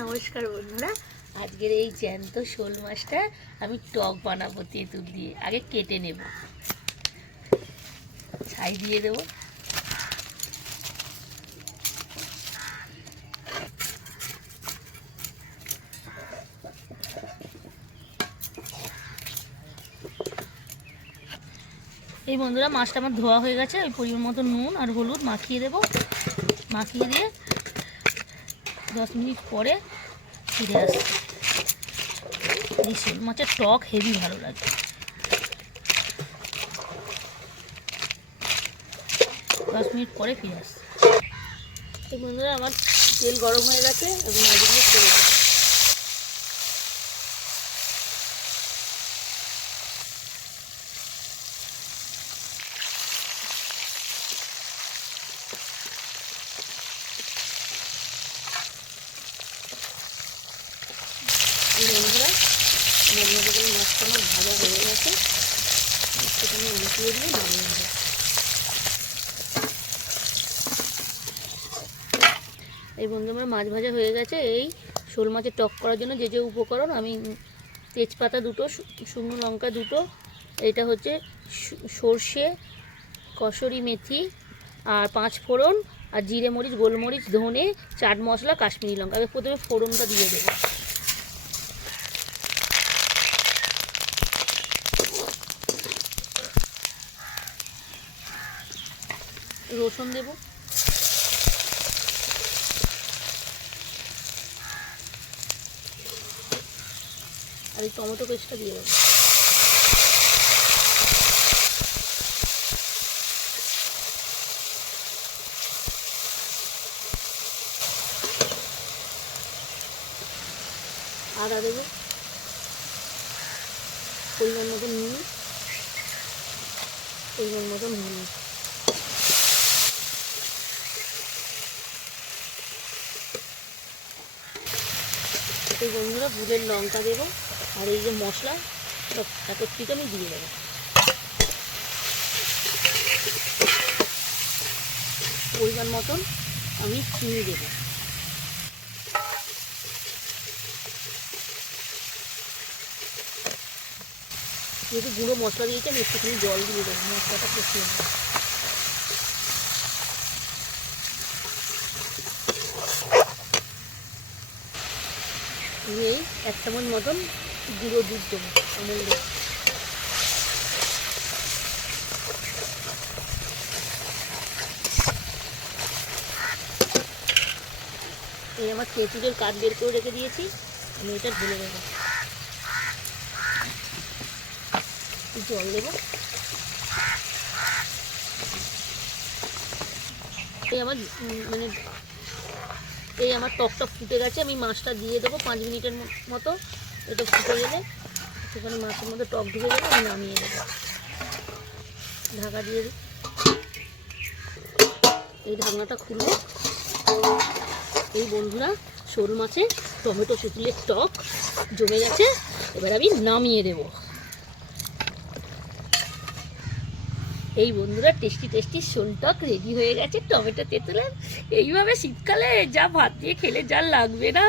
নমস্কার বন্ধুরা, আজকের এই জ্যান্ত শোল মাছটা আমি টক বানাবো তেঁতুল দিয়ে। আগে কেটে নেব, ছাই দিয়ে দেবো। এই বন্ধুরা, মাছটা আমার ধোয়া হয়ে গেছে। ওই পরিমাণ মতো নুন আর হলুদ মাখিয়ে দেবো। মাখিয়ে দিয়ে 10 মিনিট পরে ফিরে আসছি। এই শোল মাছের টক হেভি ভালো লাগে। 10 মিনিট পরে ফিরে আসছি। এই বন্ধুরা, আমার তেল গরম হয়ে গেছে এবং মাছগুলো ছেড়ে দেবো। বন্ধুরা, মাছটা আমার ভাজা হয়ে গেছে। মাছটাকে আমি উল্টিয়ে দিয়ে নামিয়ে নেব। এই বন্ধুরা, মাছ ভাজা হয়ে গেছে। এই শোল মাছের টক করার জন্য যে যে উপকরণ, আমি তেজপাতা 2টো, শুকনো লঙ্কা 2টো, এটা হচ্ছে সর্ষে, কসুরি মেথি আর 5 ফোড়ন, আর জিরে মরিচ, গোলমরিচ, ধনে, চাট মশলা, কাশ্মীরি লঙ্কা। আগে প্রথমে ফোড়নটা দিয়ে দেবো। রসুন দেব, আর এই টমেটো পেস্টটা দিয়ে দেবো। আদা দেবো, পরিমাণ মতো নুন, পরিমাণ মতো হলুদ। এই বন্ধুরা, ভুলের লঙ্কা দেবো, আর এই যে মশলা সব একত্রিত আমি দিয়ে দেবো। পরিমাণ মতন আমি চিনি দেবো। যেহেতু গুঁড়ো মশলা দিয়েছি, আমি একটুখানি জল দিয়ে দেবো, মশলাটা কষিয়ে নেবো। এই 1 চামচ মতন গুঁড়ো দুধ দেবো, আমুল দেবো। এই আমার তেঁতুলের কাঠ বের করে রেখে দিয়েছি, আমি এটা ঢেলে দেবো। জল দেবো। এই আমার টকটা ফুটে গেছে। আমি মাছটা দিয়ে দেবো 5 মিনিটের মতো। এটা ফুটে গেলে সেখানে মাছের মধ্যে টক ঢুকে গেলে আমি নামিয়ে দেবো। ঢাকা দিয়ে দিই। এই ঢাকনাটা খুলবো। এই বন্ধুরা, শোল মাছে টমেটো তেঁতুলের টক জমে গেছে। এবার আমি নামিয়ে দেবো। এই বন্ধুরা, টেস্টি টেস্টি শোল টক রেডি হয়ে গেছে টমেটো তেঁতুলের। এইভাবে শীতকালে যা ভাত দিয়ে খেলে যা লাগবে না।